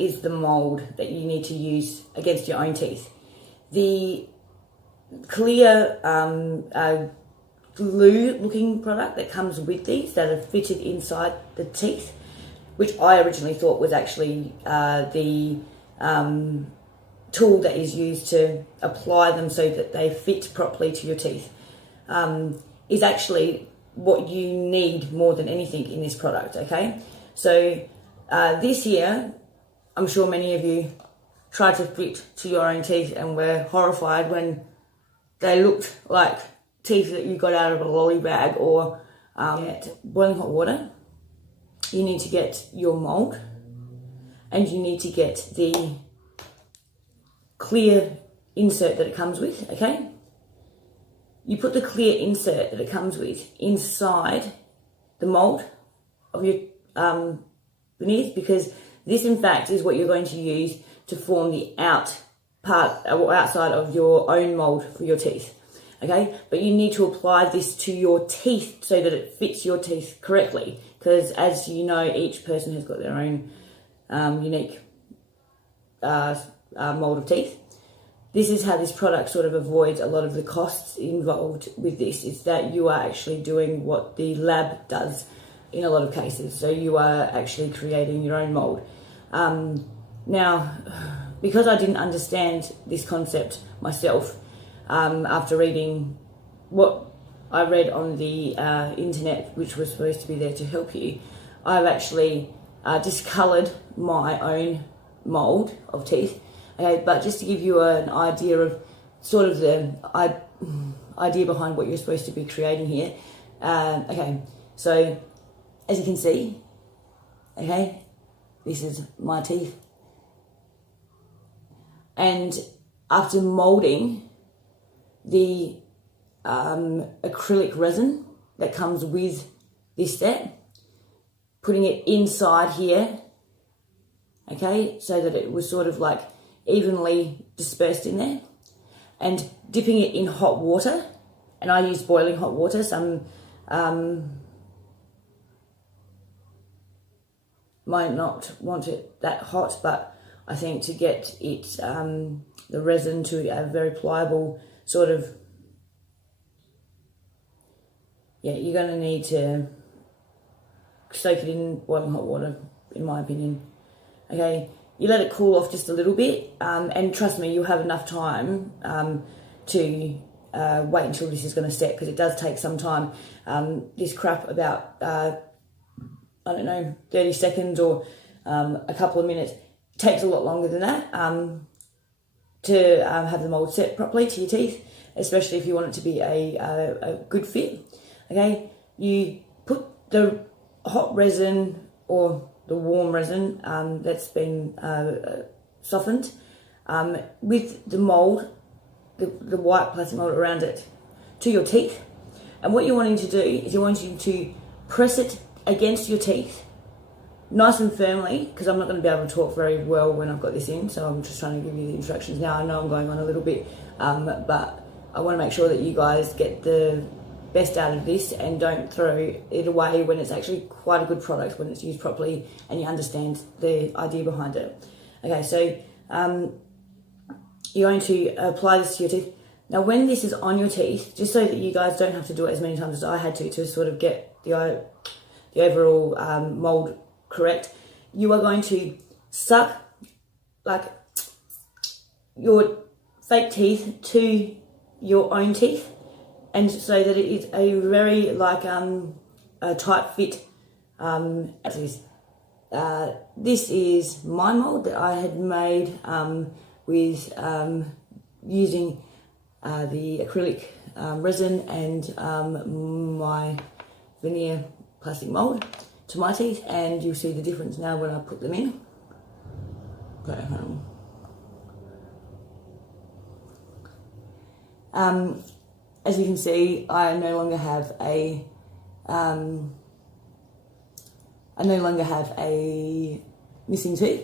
is the mold that you need to use against your own teeth. The clear glue-looking product that comes with these that are fitted inside the teeth, which I originally thought was actually the tool that is used to apply them so that they fit properly to your teeth, is actually what you need more than anything in this product, okay? So this year, I'm sure many of you tried to fit to your own teeth and were horrified when they looked like teeth that you got out of a lolly bag or boiling hot water. You need to get your mold and you need to get the clear insert that it comes with, okay? You put the clear insert that it comes with inside the mold of your veneers, because this in fact is what you're going to use to form the outside of your own mold for your teeth, okay? But you need to apply this to your teeth so that it fits your teeth correctly, because as you know, each person has got their own unique mold of teeth. This is how this product sort of avoids a lot of the costs involved with this. It's that you are actually doing what the lab does in a lot of cases. So you are actually creating your own mold. Now, because I didn't understand this concept myself, after reading what I read on the internet, which was supposed to be there to help you, I've actually discoloured my own mould of teeth. Okay, but just to give you an idea of sort of the idea behind what you're supposed to be creating here. Okay, so as you can see, okay, this is my teeth. And after moulding the acrylic resin that comes with this set, putting it inside here, okay, so that it was sort of like evenly dispersed in there, and dipping it in hot water, and I use boiling hot water. Some might not want it that hot, but I think to get it the resin to a very pliable sort of, yeah, you're going to need to soak it in boiling hot water, in my opinion. Okay, you let it cool off just a little bit, and trust me, you'll have enough time to wait until this is going to set, because it does take some time. This crap about, I don't know, 30 seconds or a couple of minutes, takes a lot longer than that to have the mould set properly to your teeth, especially if you want it to be a good fit. Okay, you put the hot resin or the warm resin that's been softened with the mould, the white plastic mould around it, to your teeth. And what you're wanting to do is you're wanting to press it against your teeth nice and firmly, because I'm not going to be able to talk very well when I've got this in, so I'm just trying to give you the instructions now. I know I'm going on a little bit, but I want to make sure that you guys get the best out of this and don't throw it away when it's actually quite a good product when it's used properly and you understand the idea behind it. Okay, so you're going to apply this to your teeth. Now when this is on your teeth, just so that you guys don't have to do it as many times as I had to sort of get the overall mould correct, you are going to suck like your fake teeth to your own teeth, and so that it is a very like a tight fit. This is my mold that I had made with using the acrylic resin and my veneer plastic mold to my teeth, and you'll see the difference now when I put them in. Okay, as you can see, I no longer have a missing tooth.